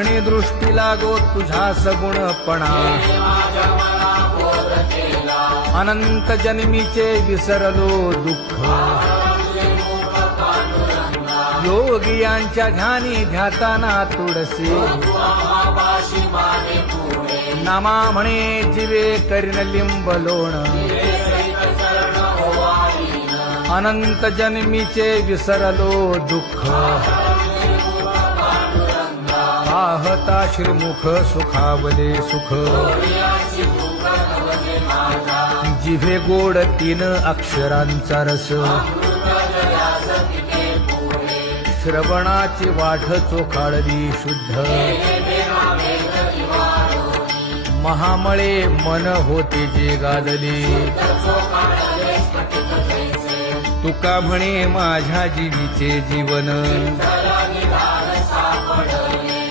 म्हणे दृष्टी लागो तुझा सगुणपणा अनंत जन्मीचे विसरलो दुःख। योगियांच्या ध्यानी ध्याताना तुडसे नामा म्हणे जिवे करीन लिंब लोण। अनंत जन्मीचे विसरलो दुःख। पाहता श्रीमुख सुखावले सुख. जिभे गोड तीन अक्षरांचा रस. श्रवणाची वाट चोखाळली शुद्ध. महामळे मन होते जे गादले तुका म्हणे माझ्या जीवीचे जीवन.